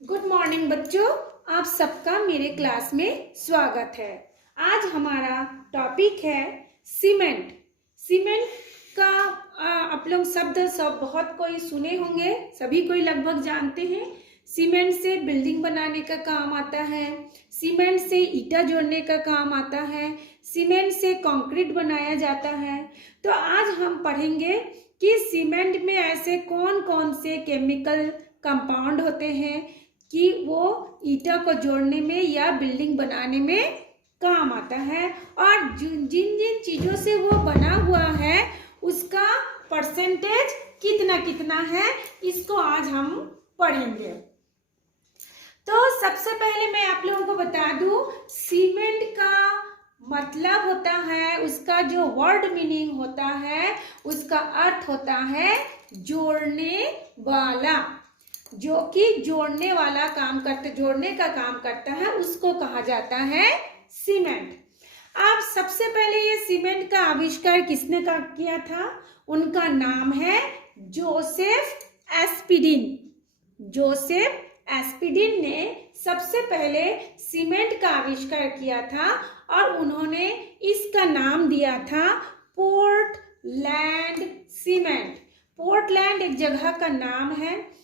Good morning बच्चों, आप सबका मेरे क्लास में स्वागत है। आज हमारा टॉपिक है सीमेंट। सीमेंट का आप लोग शब्द सब बहुत कोई सुने होंगे, सभी कोई लगभग जानते हैं। सीमेंट से बिल्डिंग बनाने का काम आता है, सीमेंट से ईंटा जोड़ने का काम आता है, सीमेंट से कंक्रीट बनाया जाता है। तो आज हम पढ़ेंगे कि सीमेंट में ऐसे कौन कौन से केमिकल कंपाउंड होते हैं कि वो ईंटा को जोड़ने में या बिल्डिंग बनाने में काम आता है, और जिन जिन चीज़ों से वो बना हुआ है उसका परसेंटेज कितना कितना है, इसको आज हम पढ़ेंगे। तो सबसे पहले मैं आप लोगों को बता दूं, सीमेंट का मतलब होता है, उसका जो वर्ड मीनिंग होता है, उसका अर्थ होता है जोड़ने वाला। जो कि जोड़ने वाला काम करते, जोड़ने का काम करता है, उसको कहा जाता है सीमेंट। अब सबसे पहले ये सीमेंट का आविष्कार किसने किया था? उनका नाम है जोसेफ एस्पिडिन। जोसेफ एस्पिडिन ने सबसे पहले सीमेंट का आविष्कार किया था और उन्होंने इसका नाम दिया था पोर्टलैंड सीमेंट। पोर्टलैंड एक जगह का नाम है।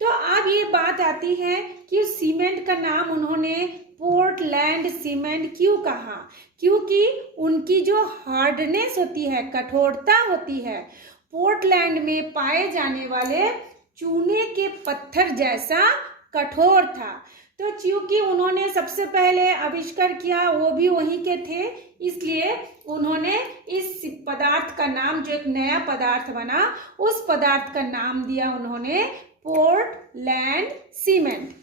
तो अब ये बात आती है कि सीमेंट का नाम उन्होंने पोर्टलैंड सीमेंट क्यों कहा? क्योंकि उनकी जो हार्डनेस होती है, कठोरता होती है, पोर्टलैंड में पाए जाने वाले चूने के पत्थर जैसा कठोर था। तो क्योंकि उन्होंने सबसे पहले आविष्कार किया, वो भी वहीं के थे, इसलिए उन्होंने इस पदार्थ का नाम, जो एक नया पदार्थ बना, उस पदार्थ का नाम दिया उन्होंने पोर्टलैंड सीमेंट।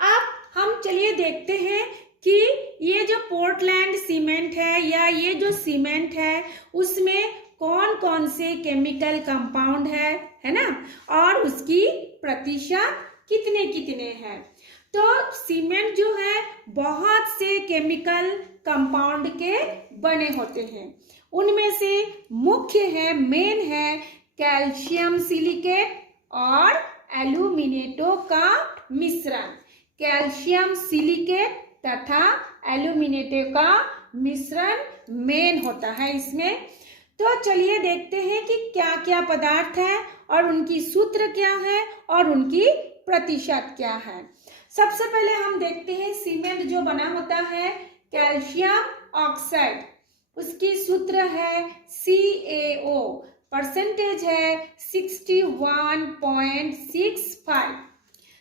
अब हम चलिए देखते हैं कि ये जो पोर्टलैंड सीमेंट है या ये जो सीमेंट है, उसमें कौन कौन से केमिकल कंपाउंड है ना, और उसकी प्रतिशत कितने कितने हैं। तो सीमेंट जो है बहुत से केमिकल कंपाउंड के बने होते हैं। उनमें से मुख्य है, मेन है कैल्शियम सिलिकेट और एल्यूमिनेटो का मिश्रण। कैल्शियम सिलिकेट तथा एल्यूमिनेटो का मिश्रण मेन होता है इसमें। तो चलिए देखते हैं कि क्या क्या पदार्थ है और उनकी सूत्र क्या है और उनकी प्रतिशत क्या है। सबसे पहले हम देखते हैं सीमेंट जो बना होता है कैल्शियम ऑक्साइड, उसकी सूत्र है CaO, परसेंटेज है 61.65।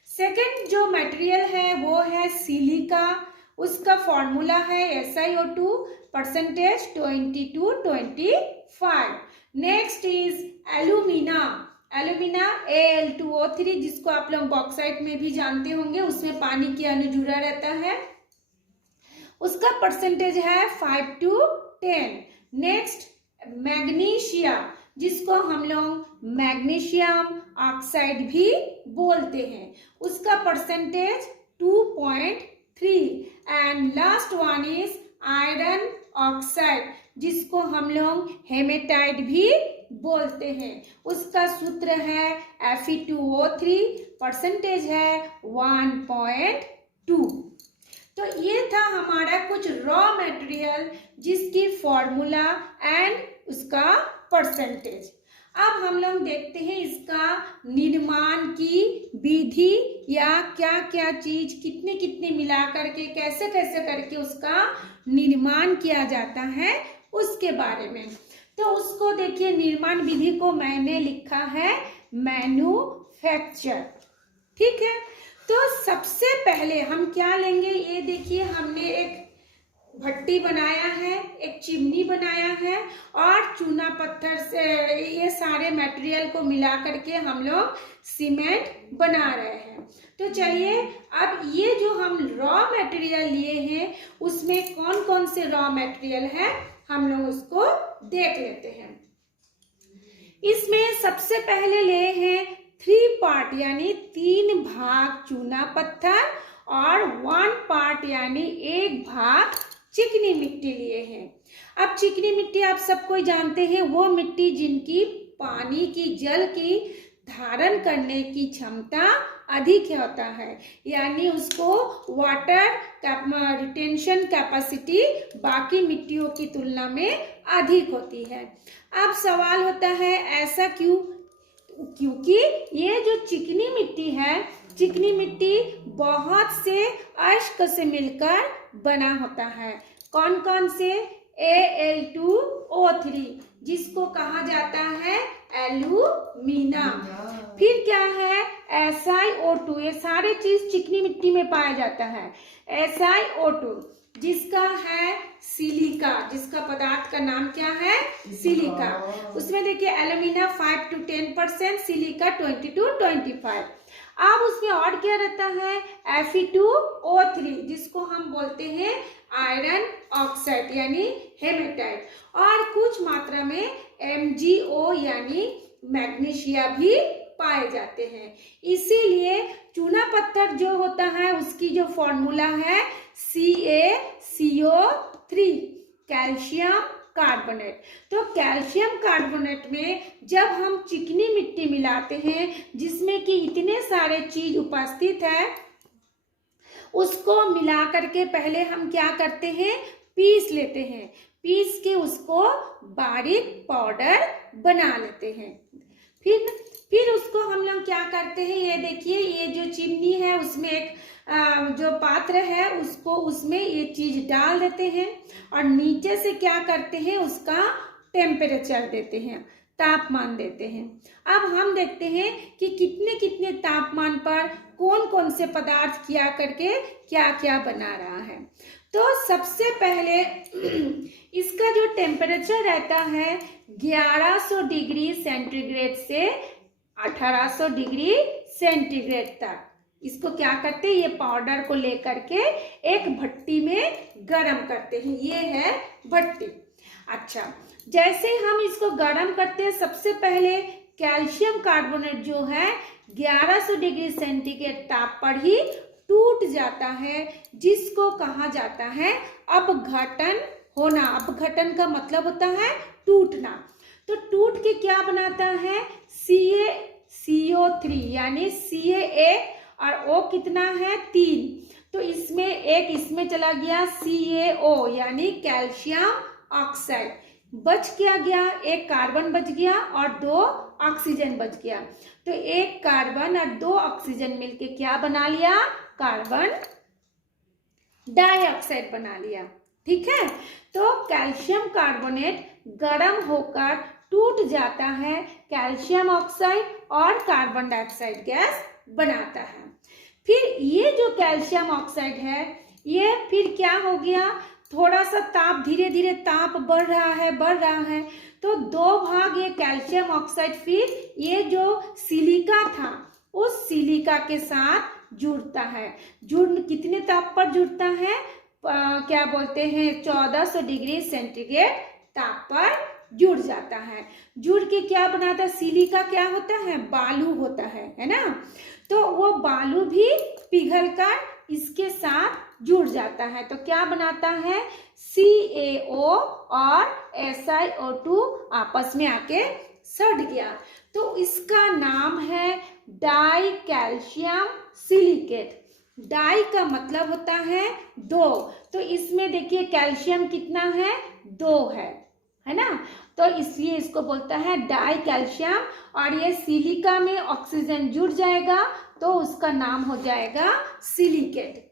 सेकेंड जो मटेरियल है वो है सिलिका, उसका फॉर्मूला है SiO2, percentage 22-25। Next is alumina, alumina Al2O3, जिसको आप लोग बॉक्साइट में भी जानते होंगे, उसमें पानी की अणु जुड़ा रहता है, उसका परसेंटेज है 5-10। नेक्स्ट मैग्नीशिया, जिसको हम लोग मैग्नीशियम ऑक्साइड भी बोलते हैं, उसका percentage 2.3। And last one is iron oxide, जिसको हम लोग हेमेटाइट भी बोलते हैं, उसका सूत्र है Fe2O3, परसेंटेज है 1.2। तो ये था हमारा कुछ रॉ मटेरियल जिसकी फॉर्मूला एंड उसका परसेंटेज। अब हम लोग देखते हैं इसका निर्माण की विधि, या क्या क्या चीज कितने कितने मिला करके कैसे कैसे करके उसका निर्माण किया जाता है उसके बारे में। तो उसको देखिए, निर्माण विधि को मैंने लिखा है मैन्युफैक्चर, ठीक है। तो सबसे पहले हम क्या लेंगे, ये देखिए, हमने एक भट्टी बनाया है, एक चिमनी बनाया है, और चूना पत्थर से ये सारे मटेरियल को मिला करके हम लोग सीमेंट बना रहे हैं। तो चलिए, अब ये जो हम रॉ मटेरियल लिए हैं, उसमें कौन कौन से रॉ मटेरियल है हम लोग उसको देख लेते हैं। इसमें सबसे पहले लिए हैं 3 पार्ट यानी 3 भाग चूना पत्थर और 1 पार्ट यानी 1 भाग चिकनी मिट्टी लिए हैं। अब चिकनी मिट्टी आप सब कोई जानते हैं, वो मिट्टी जिनकी पानी की, जल की धारण करने की क्षमता अधिक होता है, यानी उसको वाटर रिटेंशन कैपेसिटी बाकी मिट्टियों की तुलना में अधिक होती है। अब सवाल होता है ऐसा क्यों? क्योंकि ये जो चिकनी मिट्टी है, चिकनी मिट्टी बहुत से अयस्क से मिलकर बना होता है। कौन कौन से? Al2O3 जिसको कहा जाता है एल्यूमिना। फिर क्या है? SiO2, ये सारे चीज चिकनी मिट्टी में पाया जाता है। SiO2 जिसका है सिलिका, जिसका पदार्थ का नाम क्या है? सिलिका। उसमें देखिए एल्यूमिना 5 to 10%, सिलिका 20 to 25। अब उसमें और क्या रहता है? Fe2O3 जिसको हम बोलते हैं आयरन ऑक्साइड यानी हेमेटाइट, और कुछ मात्रा में MgO यानी मैग्नीशिया भी पाए जाते हैं। इसीलिए चूना पत्थर जो होता है उसकी जो फॉर्मूला है CaCO3, कैल्शियम कार्बोनेट। तो कैल्शियम कार्बोनेट में जब हम चिकनी मिट्टी मिलाते हैं जिसमें कि इतने सारे चीज उपस्थित है, उसको मिला करके पहले हम क्या करते हैं? पीस लेते हैं। पीस के उसको बारीक पाउडर बना लेते हैं। फिर उसको हम लोग क्या करते हैं? ये देखिए, ये जो चिमनी है उसमें एक जो पात्र है उसको उसमें ये चीज डाल देते हैं और नीचे से क्या करते हैं? उसका टेम्परेचर देते हैं, तापमान देते हैं। अब हम देखते हैं कि कितने कितने तापमान पर कौन कौन से पदार्थ किया करके क्या क्या बना रहा है। तो सबसे पहले इसका जो टेम्परेचर रहता है 1100 डिग्री सेंटीग्रेड से 1800 डिग्री सेंटीग्रेड तक। इसको क्या करते हैं? ये पाउडर को लेकर के एक भट्टी में गरम करते हैं। ये है भट्टी। अच्छा, जैसे हम इसको गरम करते हैं, सबसे पहले कैल्शियम कार्बोनेट जो है 1100 डिग्री सेंटीग्रेड ताप पर ही टूट जाता है, जिसको कहा जाता है अपघटन होना। अपघटन का मतलब होता है टूटना। तो टूट के क्या बनाता है? CaCO3 यानी Ca और O कितना है? 3। तो इसमें एक इसमें चला गया CaO यानी कैल्शियम ऑक्साइड, बच क्या गया? एक कार्बन बच गया और 2 ऑक्सीजन बच गया। तो एक कार्बन और 2 ऑक्सीजन मिलके क्या बना लिया? कार्बन डाइऑक्साइड बना लिया। ठीक है, तो कैल्शियम कार्बोनेट गर्म होकर टूट जाता है, कैल्शियम ऑक्साइड और कार्बन डाइऑक्साइड गैस बनाता है। फिर ये जो कैल्शियम ऑक्साइड है ये फिर क्या हो गया? थोड़ा सा ताप, धीरे धीरे ताप बढ़ रहा है, तो 2 भाग ये कैल्शियम ऑक्साइड फिर ये जो सिलिका था उस सिलिका के साथ जुड़ता है। कितने ताप पर जुड़ता है? क्या बोलते हैं 1400 डिग्री सेंटीग्रेड ताप पर जुड़ जाता है। जुड़ के क्या बनाता है? सिलिका क्या होता है? बालू होता है ना। तो वो बालू भी पिघलकर इसके साथ जुड़ जाता है, तो क्या बनाता है? CaO और SiO2 आपस में आके सड़ गया, तो इसका नाम है डाई कैल्शियम सिलिकेट। डाई का मतलब होता है 2, तो इसमें देखिए कैल्शियम कितना है? 2 है ना। तो इसलिए इसको बोलता है डाई कैल्शियम, और ये सिलिका में ऑक्सीजन जुड़ जाएगा तो उसका नाम हो जाएगा सिलिकेट।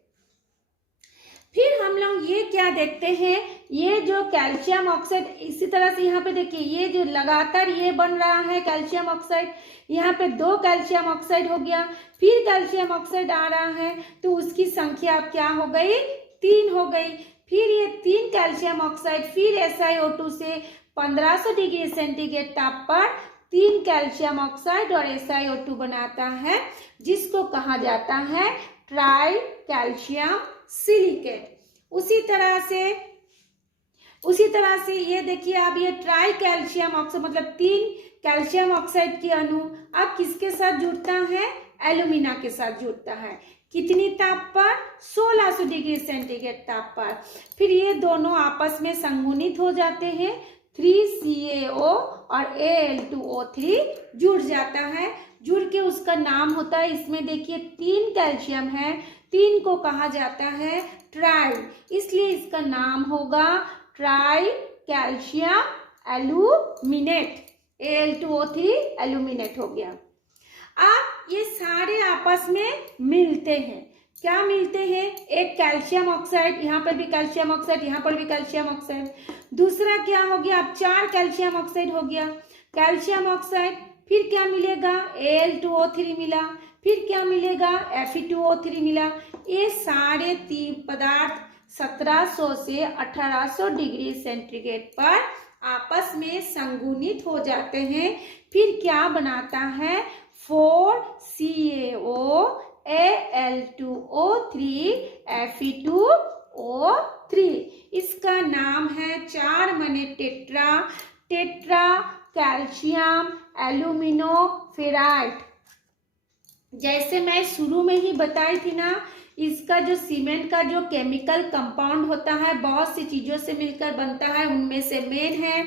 फिर हम लोग ये क्या देखते हैं? ये जो कैल्शियम ऑक्साइड, इसी तरह से यहाँ पे देखिए ये जो लगातार ये बन रहा है कैल्शियम ऑक्साइड, यहाँ पे 2 कैल्शियम ऑक्साइड हो गया, फिर कैल्शियम ऑक्साइड आ रहा है तो उसकी संख्या अब क्या हो गई? 3 हो गई। फिर ये 3 कैल्शियम ऑक्साइड फिर SiO2 से 1500 डिग्री सेंटीग्रेड ताप पर 3 कैल्शियम ऑक्साइड और SiO2 बनाता है, जिसको कहा जाता है ट्राई कैल्शियम सिलिकेट। उसी तरह से ये देखिए, अब ये ट्राई कैल्शियम ऑक्साइड मतलब 3 कैल्शियम ऑक्साइड की अणु अब किसके साथ जुड़ता है? एल्यूमिना के साथ जुड़ता है। कितनी ताप पर? 1600 डिग्री सेंटीग्रेड ताप पर। फिर ये दोनों आपस में संगुणित हो जाते हैं, 3CaO और Al2O3 जुड़ जाता है, जुड़ के उसका नाम होता है। इसमें देखिए 3 कैल्शियम है, 3 को कहा जाता है ट्राई, इसलिए इसका नाम होगा try calcium aluminate, Al2O3 aluminate हो गया। अब ये सारे आपस में मिलते हैं, क्या मिलते हैं? एक कैल्शियम ऑक्साइड, यहाँ पर भी कैल्शियम ऑक्साइड, यहाँ पर भी कैल्शियम ऑक्साइड। दूसरा क्या हो गया? अब 4 कैल्शियम ऑक्साइड हो गया, कैल्शियम ऑक्साइड। फिर क्या मिलेगा? Al2O3 मिला। फिर क्या मिलेगा? Fe2O3 मिला। ये सारे 3 पदार्थ 1700 से 1800 डिग्री सेंटीग्रेड पर आपस में संगुणित हो जाते हैं। फिर क्या बनाता है? 4CaO Al2O3 Fe2O3। इसका नाम है 4 मने टेट्रा, टेट्रा कैल्शियम एल्यूमिनोफेराइट। जैसे मैं शुरू में ही बताई थी ना, इसका जो सीमेंट का जो केमिकल कंपाउंड होता है बहुत सी चीजों से मिलकर बनता है, उनमें से मेन है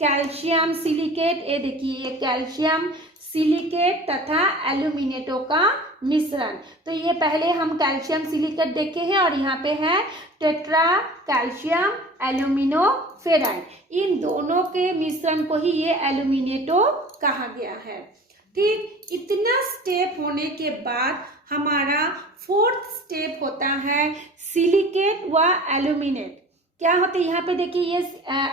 कैल्शियम सिलिकेट। ये देखिए, ये कैल्शियम सिलिकेट तथा एल्यूमिनेटो का मिश्रण। तो ये पहले हम कैल्शियम सिलिकेट देखे हैं और यहाँ पे है टेट्रा कैल्शियम एल्यूमिनोफेराइट। इन दोनों के मिश्रण को ही ये एल्यूमिनेटो कहा गया है। ठीक, इतना स्टेप होने के बाद हमारा 4th स्टेप होता है सिलिकेट व एल्यूमिनेट। क्या होता है? यहाँ पे देखिए, ये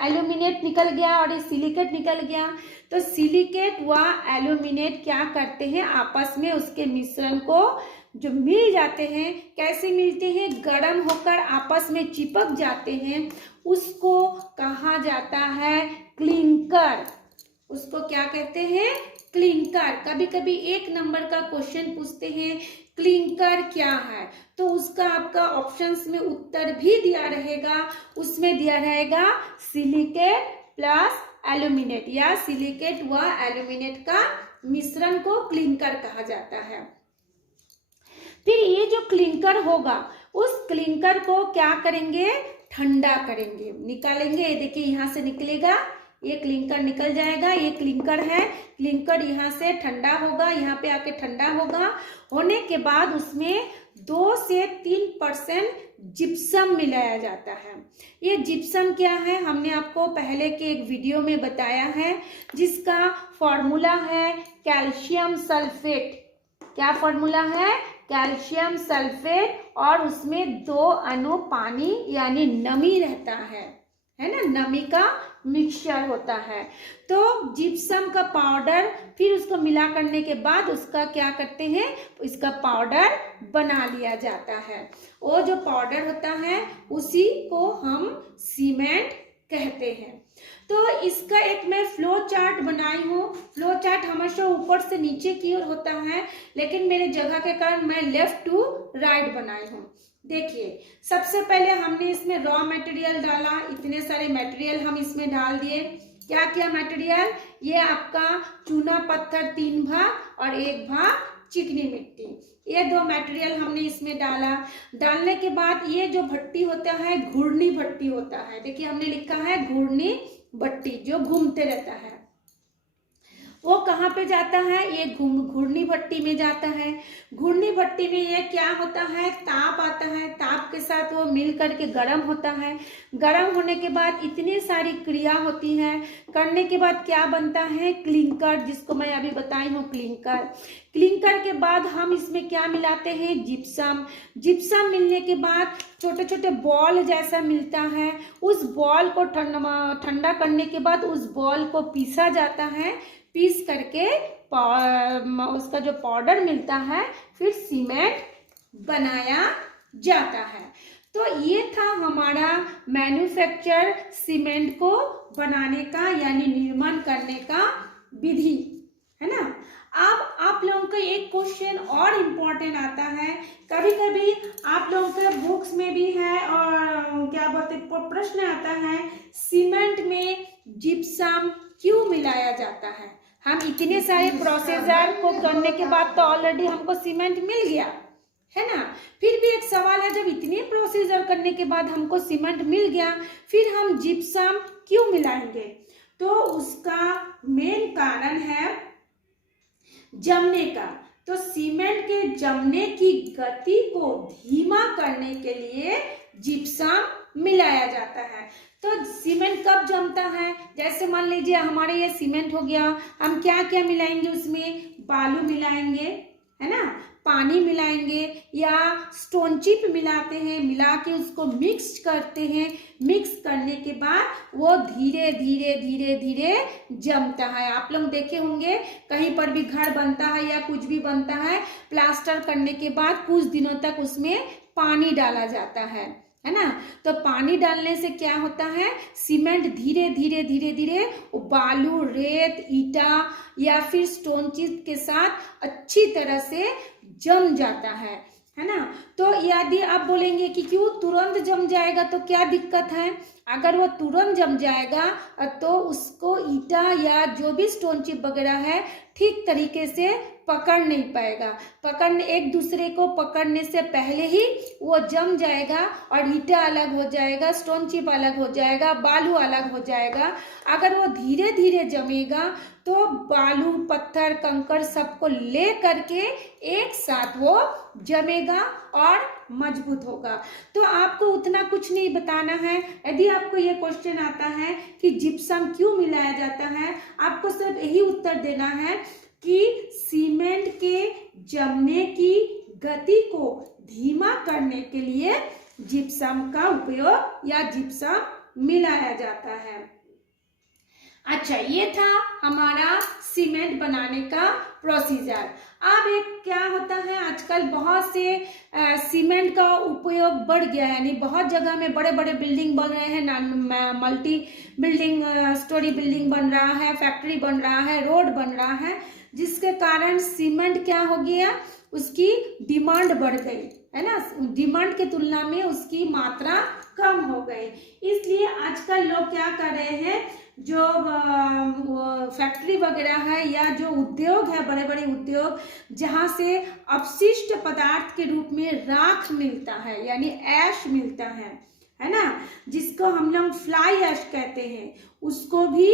एल्यूमिनेट निकल गया और ये सिलिकेट निकल गया। तो सिलिकेट व एल्यूमिनेट क्या करते हैं? आपस में उसके मिश्रण को जो मिल जाते हैं, कैसे मिलते हैं? गर्म होकर आपस में चिपक जाते हैं, उसको कहा जाता है क्लिंकर। उसको क्या कहते हैं? क्लिंकर। कभी कभी 1 नंबर का क्वेश्चन पूछते हैं क्लिंकर क्या है, तो उसका आपका ऑप्शंस में उत्तर भी दिया रहेगा। उसमें दिया रहेगा सिलिकेट प्लस एल्यूमिनेट या सिलिकेट व एल्यूमिनेट का मिश्रण को क्लिंकर कहा जाता है। फिर ये जो क्लिंकर होगा, उस क्लिंकर को क्या करेंगे? ठंडा करेंगे, निकालेंगे। ये देखिए, यहाँ से निकलेगा, ये क्लिंकर निकल जाएगा। ये क्लिंकर है, क्लिंकर यहाँ से ठंडा होगा, यहाँ पे आके ठंडा होगा। होने के बाद उसमें 2 से 3% जिप्सम मिलाया जाता है। ये जिप्सम क्या है? हमने आपको पहले के एक वीडियो में बताया है, जिसका फॉर्मूला है कैल्शियम सल्फेट। क्या फॉर्मूला है? कैल्शियम सल्फेट, और उसमें 2 अणु पानी यानी नमी रहता है ना, नमी का मिक्सचर होता है। तो जिप्सम का पाउडर, फिर उसको मिला करने के बाद उसका क्या करते हैं? इसका पाउडर बना लिया जाता है। वो जो पाउडर होता है उसी को हम सीमेंट कहते हैं। तो इसका एक मैं फ्लो चार्ट बनाई हूँ। फ्लो चार्ट हमेशा ऊपर से नीचे की ओर होता है, लेकिन मेरे जगह के कारण मैं लेफ्ट टू राइट बनाई हूँ। देखिए, सबसे पहले हमने इसमें रॉ मटेरियल डाला, इतने सारे मटेरियल हम इसमें डाल दिए। क्या क्या मटेरियल? ये आपका चूना पत्थर 3 भाग और 1 भाग चिकनी मिट्टी, ये 2 मटेरियल हमने इसमें डाला। डालने के बाद ये जो भट्टी होता है, घूर्णी भट्टी होता है। देखिए, हमने लिखा है घूर्णी भट्टी, जो घूमते रहता है। वो कहाँ पे जाता है? ये घूर्णी भट्टी में जाता है। घूर्णी भट्टी में ये क्या होता है? ताप आता है, ताप के साथ वो मिल करके गर्म होता है। गर्म होने के बाद इतनी सारी क्रिया होती है, करने के बाद क्या बनता है? क्लिंकर, जिसको मैं अभी बताई हूँ क्लिंकर। क्लिंकर के बाद हम इसमें क्या मिलाते हैं? जिप्सम। जिप्सम मिलने के बाद छोटे छोटे बॉल जैसा मिलता है। उस बॉल को ठंडा करने के बाद उस बॉल को पीसा जाता है। पीस करके उसका जो पाउडर मिलता है, फिर सीमेंट बनाया जाता है। तो ये था हमारा मैन्युफैक्चर सीमेंट को बनाने का यानी निर्माण करने का विधि, है ना। अब आप लोगों का एक क्वेश्चन और इम्पोर्टेंट आता है, कभी कभी आप लोगों के बुक्स में भी है और क्या बोलते प्रश्न आता है, सीमेंट में जिप्सम क्यों मिलाया जाता है? हम इतने सारे प्रोसीजर को करने के बाद तो ऑलरेडी हमको सीमेंट मिल गया, है ना। फिर भी एक सवाल है, जब इतने प्रोसीजर करने के बाद हमको सीमेंट मिल गया, फिर हम जिप्सम क्यों मिलाएंगे? तो उसका मेन कारण है जमने का। तो सीमेंट के जमने की गति को धीमा करने के लिए जिप्सम मिलाया जाता है। तो सीमेंट कब जमता है? जैसे मान लीजिए हमारे ये सीमेंट हो गया, हम क्या क्या मिलाएंगे उसमें? बालू मिलाएंगे, है ना, पानी मिलाएंगे या स्टोन चिप मिलाते हैं, मिला के उसको मिक्स करते हैं। मिक्स करने के बाद वो धीरे धीरे धीरे धीरे जमता है। आप लोग देखे होंगे कहीं पर भी घर बनता है या कुछ भी बनता है, प्लास्टर करने के बाद कुछ दिनों तक उसमें पानी डाला जाता है ना। तो पानी डालने से क्या होता है? सीमेंट धीरे धीरे धीरे धीरे बालू, रेत, ईटा या फिर स्टोन चिप के साथ अच्छी तरह से जम जाता है ना। तो यदि आप बोलेंगे कि क्यों तुरंत जम जाएगा, तो क्या दिक्कत है? अगर वो तुरंत जम जाएगा तो उसको ईटा या जो भी स्टोन चिप वगैरह है ठीक तरीके से पकड़ नहीं पाएगा। एक दूसरे को पकड़ने से पहले ही वो जम जाएगा और ईटा अलग हो जाएगा, स्टोन चिप अलग हो जाएगा, बालू अलग हो जाएगा। अगर वो धीरे धीरे जमेगा तो बालू, पत्थर, कंकड़ सबको ले करके एक साथ वो जमेगा और मजबूत होगा। तो आपको उतना कुछ नहीं बताना है। यदि आपको ये क्वेश्चन आता है कि जिप्सम क्यों मिलाया जाता है, आपको सिर्फ यही उत्तर देना है कि सीमेंट के जमने की गति को धीमा करने के लिए जिप्सम का उपयोग या जिप्सम मिलाया जाता है। अच्छा, ये था हमारा सीमेंट बनाने का प्रोसीजर। अब एक क्या होता है, आजकल बहुत से सीमेंट का उपयोग बढ़ गया है, यानी बहुत जगह में बड़े बड़े बिल्डिंग बन रहे हैं, मल्टी बिल्डिंग, स्टोरी बिल्डिंग बन रहा है, फैक्ट्री बन रहा है, रोड बन रहा है, जिसके कारण सीमेंट क्या हो गया, उसकी डिमांड बढ़ गई, है ना। डिमांड के तुलना में उसकी मात्रा कम हो गई। इसलिए आजकल लोग क्या कर रहे हैं, जो फैक्ट्री वगैरह है या जो उद्योग है, बड़े बड़े उद्योग, जहाँ से अपशिष्ट पदार्थ के रूप में राख मिलता है, यानी ऐश मिलता है ना, जिसको हम लोग फ्लाई ऐश कहते हैं, उसको भी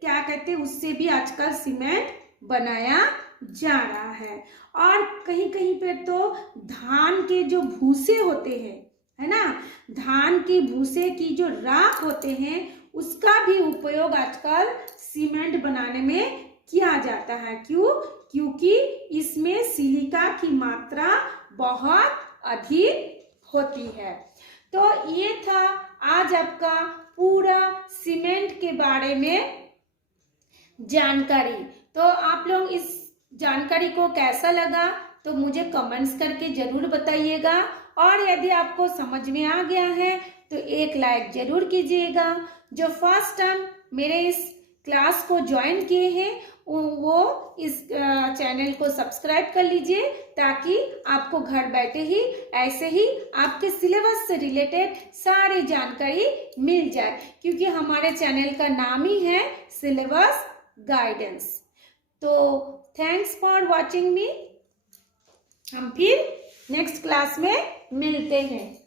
क्या कहते हैं, उससे भी आजकल सीमेंट बनाया जा रहा है। और कहीं कहीं पे तो धान के जो भूसे होते हैं, है ना, धान के भूसे की जो राख होते हैं, उसका भी उपयोग आजकल सीमेंट बनाने में किया जाता है। क्यों? क्योंकि इसमें सिलिका की मात्रा बहुत अधिक होती है। तो ये था आज आपका पूरा सीमेंट के बारे में जानकारी। तो आप लोग इस जानकारी को कैसा लगा तो मुझे कमेंट्स करके जरूर बताइएगा, और यदि आपको समझ में आ गया है तो एक लाइक जरूर कीजिएगा। जो फर्स्ट टाइम मेरे इस क्लास को ज्वाइन किए हैं वो इस चैनल को सब्सक्राइब कर लीजिए, ताकि आपको घर बैठे ही ऐसे ही आपके सिलेबस से रिलेटेड सारी जानकारी मिल जाए, क्योंकि हमारे चैनल का नाम ही है सिलेबस गाइडेंस। तो थैंक्स फॉर वॉचिंग मी। हम फिर नेक्स्ट क्लास में मिलते हैं।